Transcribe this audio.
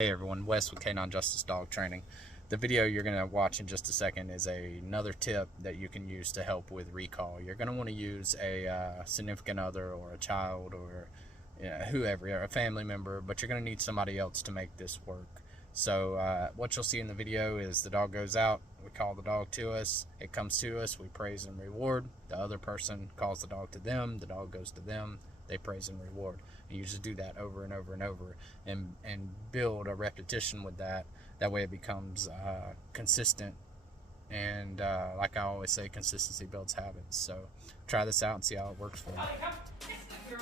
Hey everyone, Wes with Canine Justice Dog Training. The video you're going to watch in just a second is another tip that you can use to help with recall. You're going to want to use a significant other or a child or whoever, or a family member, but you're going to need somebody else to make this work. So what you'll see in the video is the dog goes out, we call the dog to us, it comes to us, we praise and reward. The other person calls the dog to them, the dog goes to them, they praise and reward. And you just do that over and over and over and build a repetition with that. That way it becomes consistent. And like I always say, consistency builds habits. So try this out and see how it works for you.